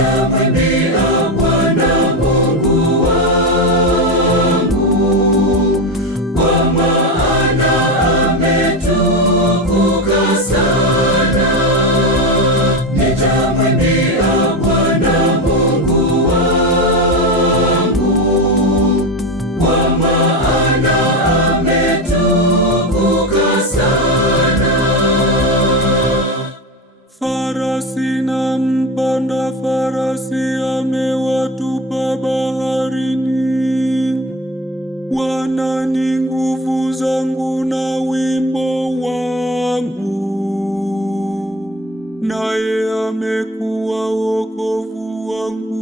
Nitamwimbia Bwana Mungu wangu, kwa maana ametukuka sana. Nitamwimbia Bwana Mungu wangu, kwa maana ametukuka sana. Farasi na mpanda farasi amewatupa baharini. Bwana ni nguvu zangu na wimbo wangu, naye amekuwa wokovu wangu.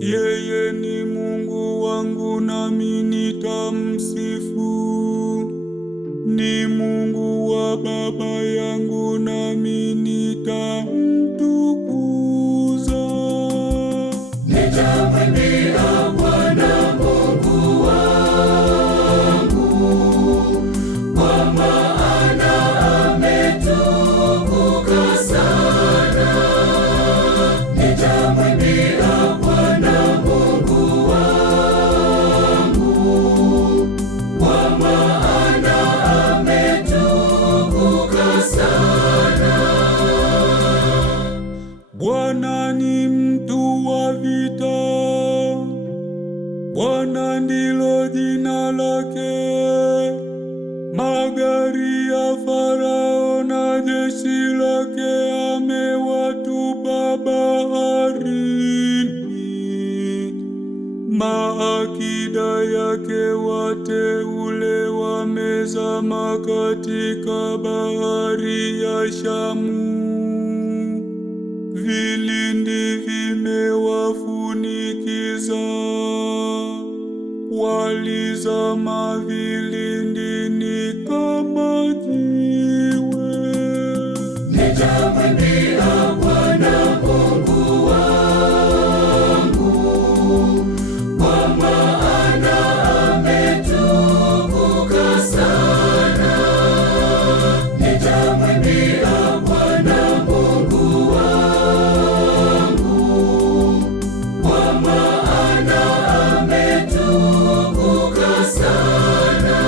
Yeye ni Mungu wangu nami nitamsifu. Ni Mungu wa baba yangu nami nitamtukuza. Nitamwimbia Bwana Mungu wangu, kwa maana ametukuka sana. Nitamwimbia Bwana Mungu wangu, kwa maana ametukuka sana. Bwana ni mtu wa vita, Bwana ndilo jina lake. Magari ya Farao na jeshi lake amewatupa baharini. Maakida yake wateule wamezama katika bahari ya Shamu. Vilindi vimewafunikiza, walizama vilindini kama jiwe. Nitamwimbia Bwana Mungu wangu, kwa maana ametukuka sana. Nitamwimbia Bwana Mungu wangu, kwa maana ametukuka sana.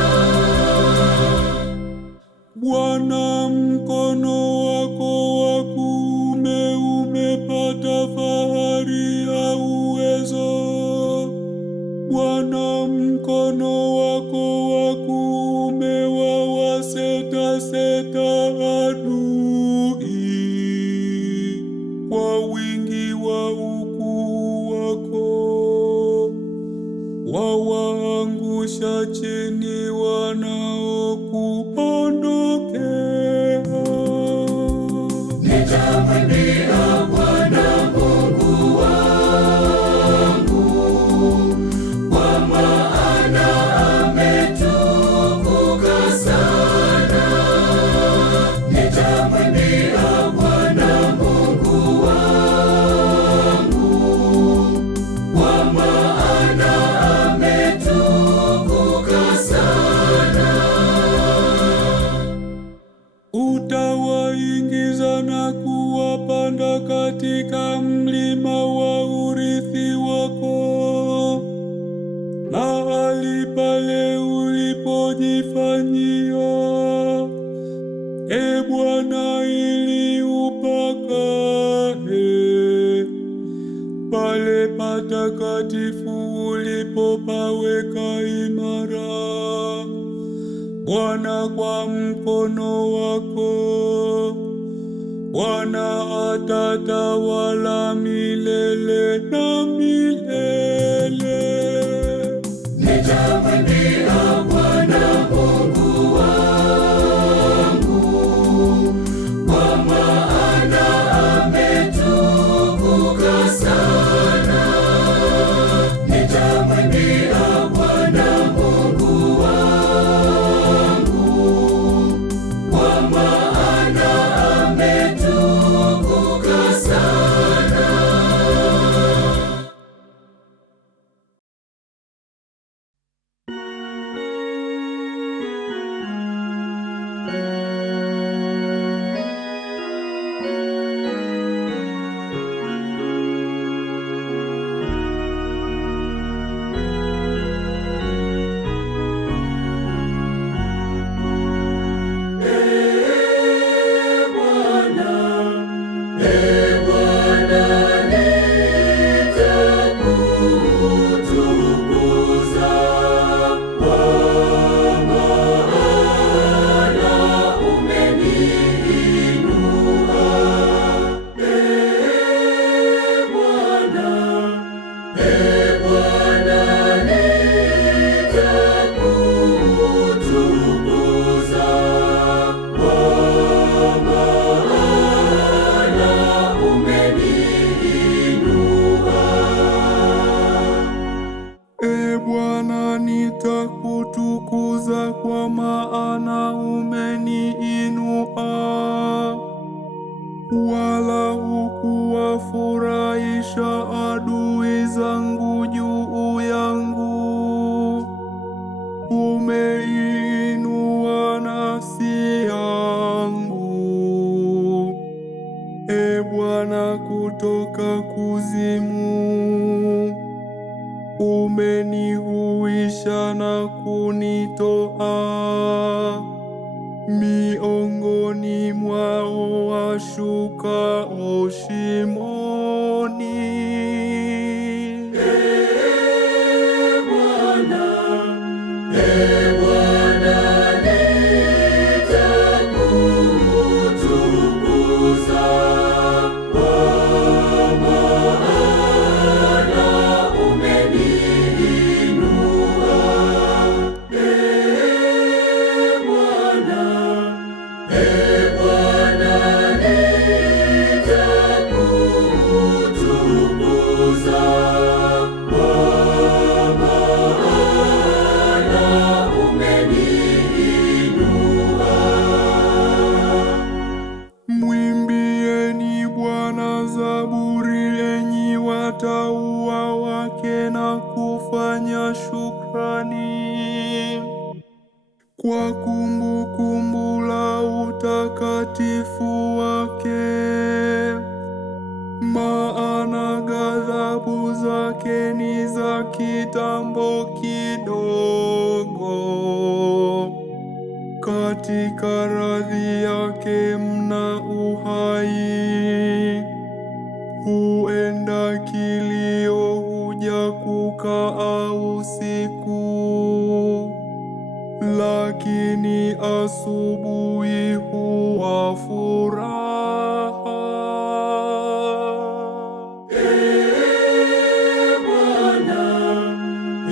Bwana, mkono wako wa kuume umepata fahari ya uwezo. Bwana, mkono wako wa kuume wawasetaseta adui. Kwa wingi wa ukuu wako wawaangusha chini wanaokuondokea. Nitamwimbia Bwana Mungu wangu, kwa maana ametukuka sana. Nitamwimbia Bwana Mungu wangu, kwa maana ametukuka sana. Utawaingiza na kuwapanda katika mlima wa urithi wako, mahali pale ulipojifanyia, Bwana, ili upakae, pale patakatifu ulipopaweka imara. Bwana, kwa mkono wako Bwana atatawala milele na milele. Nitamwimbia Bwana Mungu wangu, kwa maana ametukuka sana. Nitamwimbia Bwana Mungu wangu, kwa maana ametukuka sana. wala hukuwafurahisha adui zangu juu yangu. Umeinua nafsi yangu, Ee Bwana, kutoka kuzimu. Umenihuisha na kunitoa miongoni mwao washukao shimoni. Ee Bwana, nitakutukuza, kwa maana umeniinua. Ee Bwana, nitakutukuza, kwa maana umeniinua. Mwimbieni Bwana zaburi, enyi watauwa wake, na kufanya shukrani kwa kumbukumbu la utakatifu wake. Maana ghadhabu zake ni za kitambo kidogo, katika radhi yake mna uhai. Huenda kilio, huja kukaa usiku, lakini asubuhi huwa furaha.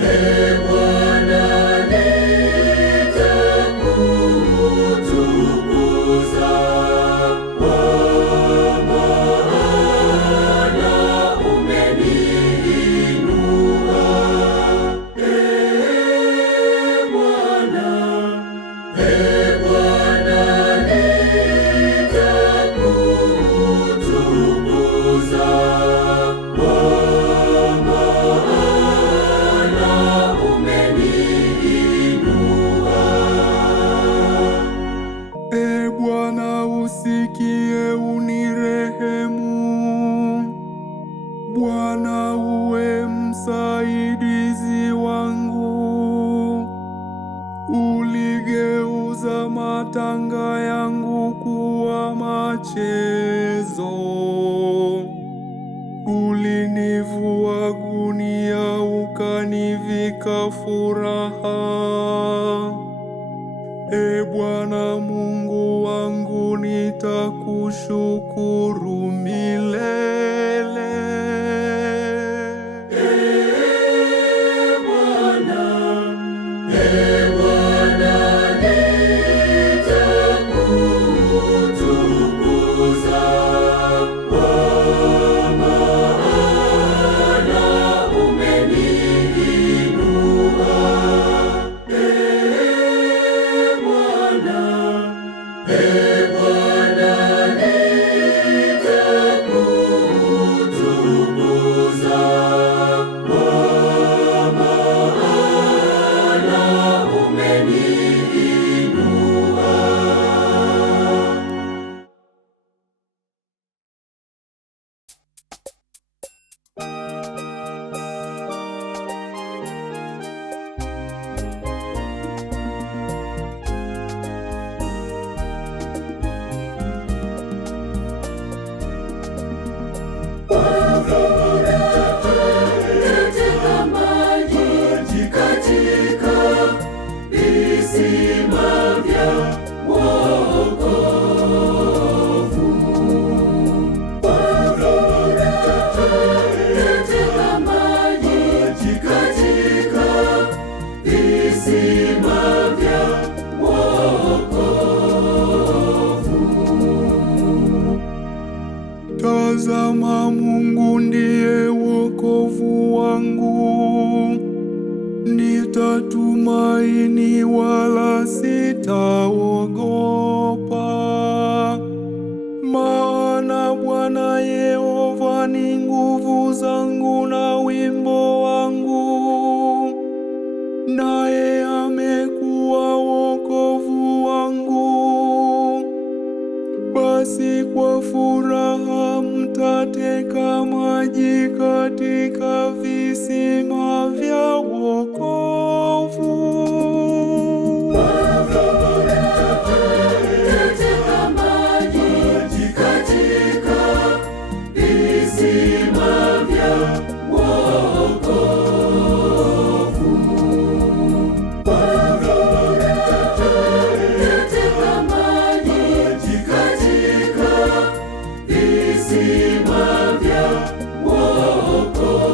Ee Bwana, nitakutukuza, kwa maana umeniinua. Ee Bwana, nitakutukuza, kwa maana umeniinua. Ee Bwana, usikie unirehemu. Bwana, uwe msaidizi wangu. Uligeuza matanga yangu kuwa machezo. Ulinivua gunia, ukanivika furaha. Ee Bwana Mungu wangu, nitakushukuru milele. Ee Bwana, nitakutukuza, kwa maana umeniinua. Ee Bwana, nitakutukuza, kwa maana umeniinua. Katika maji, katika visima vya wokovu. Katika maji, katika visima vya wokovu. Tazama, Mungu ndiye wokovu wangu. Nitatumaini wala sitaogopa, maana Bwana Yehova ni nguvu zangu na wimbo wangu, naye amekuwa wokovu wangu. Basi kwa furaha mtateka maji katika visima vya wokovu. Mtateka maji katika visima vya wokovu. Mtateka maji katika visima vya wokovu.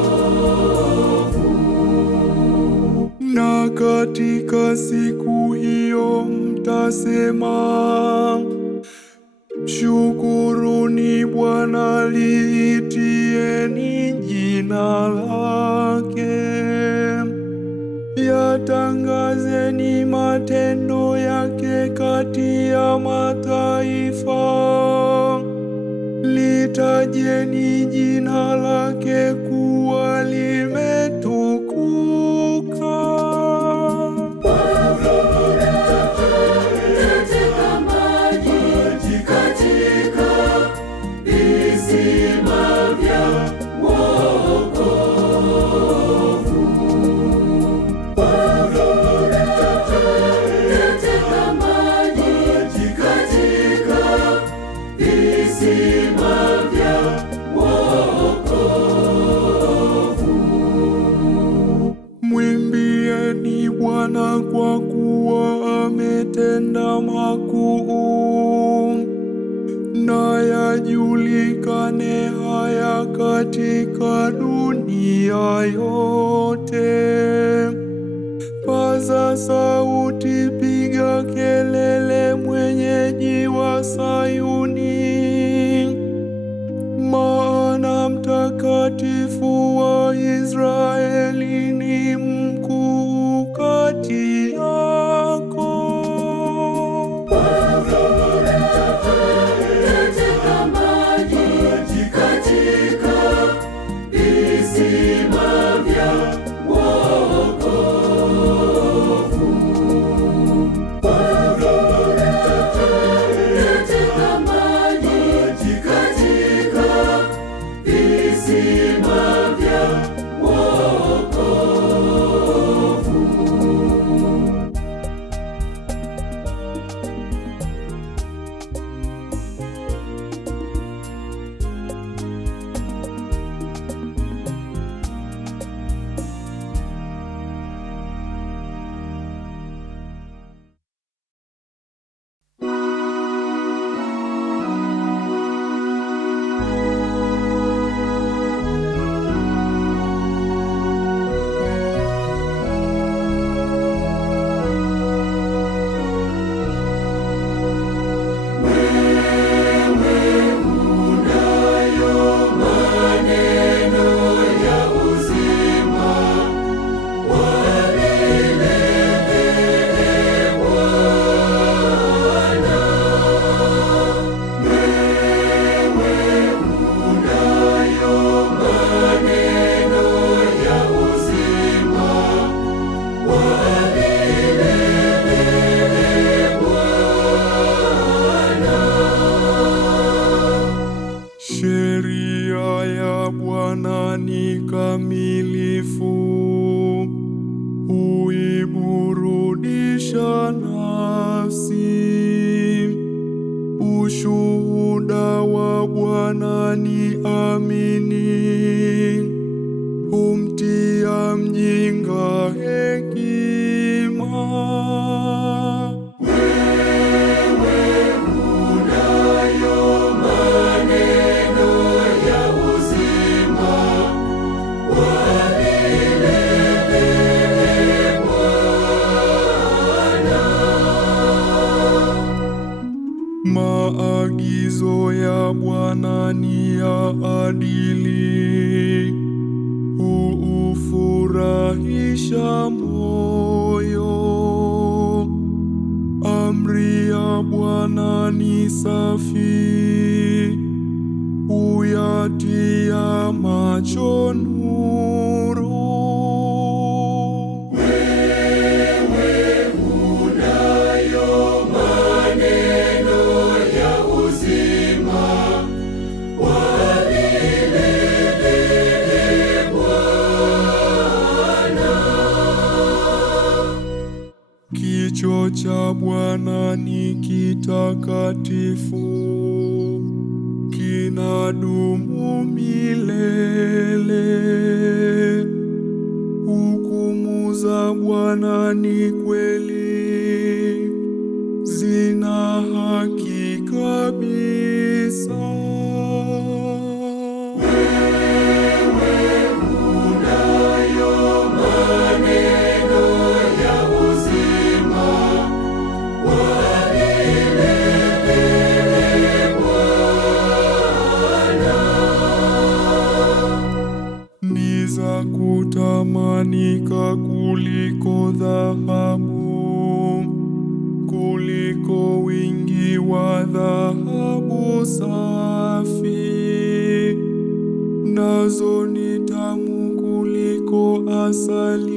Na katika siku hiyo mtasema, mshukuruni Bwana, liitieni jina lake. Yatangazeni matendo yake kati ya mataifa. Litajeni jina lake kuwa limetukuka. Mtateka maji katika visima vya wokovu. Mtateka maji katika visima vya wokovu. Mwimbieni Bwana kwa kuwa ametenda makuu, na yajulikane haya katika dunia yote. Paza sauti, piga kelele, mwenyeji wa Sayuni, maana mtakatifu wa Israeli ni mkuu kati yako. Mtateka maji katika visima vya wokovu. Mtateka maji katika visima vya wokovu. Sheria ya Bwana ni kamilifu, huiburudisha nafsi. Ushuhuda wa Bwana ni amini, humtia mjinga hekima. Maagizo ya Bwana ni ya adili, huufurahisha moyo. Amri ya Bwana ni safi, zinatia macho nuru. Wewe unayo maneno ya uzima wa milele, Bwana. Kicho cha Bwana ni kitakatifu, kinadumu milele. Hukumu za Bwana ni kweli, zina haki kabisa. Wewe unayo maneno ya uzima wa milele, Bwana. Ni za kutamanika kuliko dhahabu, kuliko wingi wa dhahabu safi. Nazo ni tamu kuliko asali